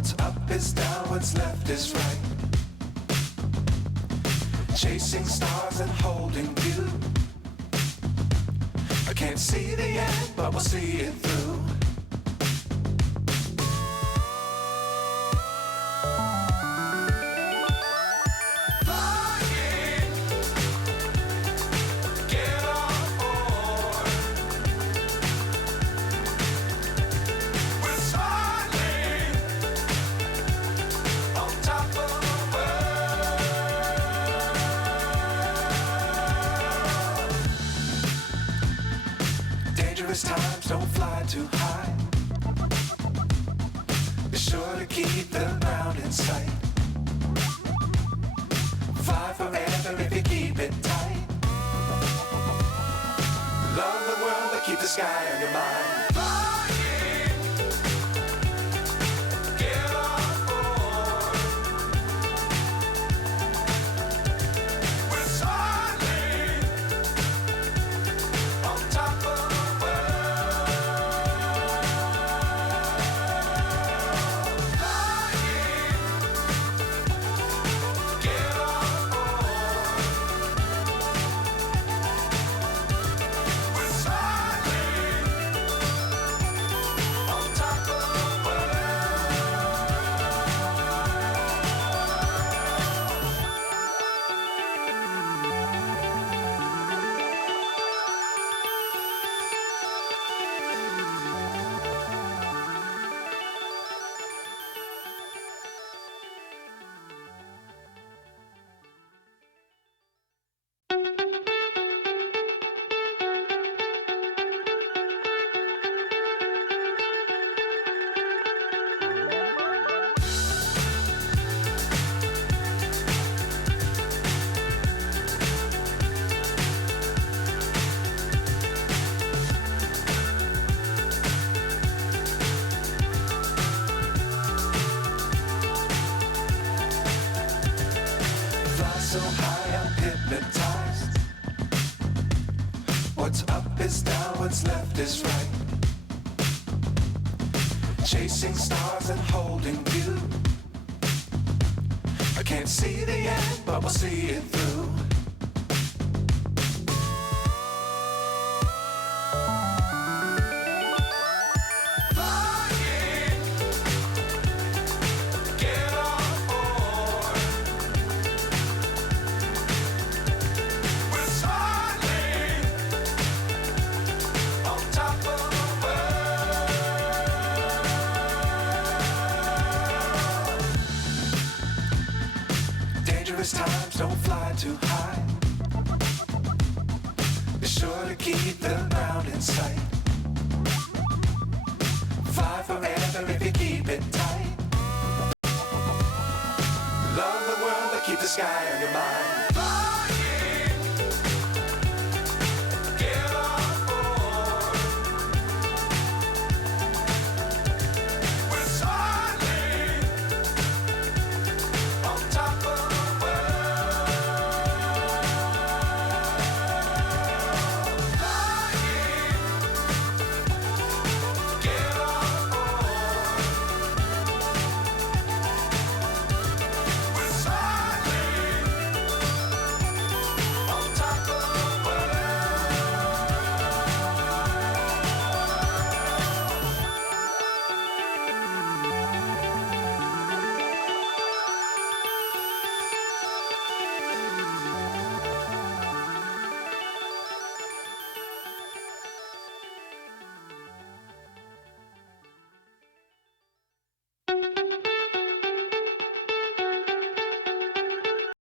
What's up is down, what's left is right. Chasing stars and holding you. I can't see the end, but we'll see it through. Dangerous times, don't fly too high. Be sure to keep the ground in sight. Fly forever if you keep it tight. Love the world, but keep the sky on your mind. So high I'm hypnotized. What's up is down, what's left is right. Chasing stars and holding you. I can't see the end, but we'll see it through. Dangerous times, don't fly too high. Be sure to keep the ground in sight. Fly forever if you keep it tight. Love the world, but keep the sky on your mind.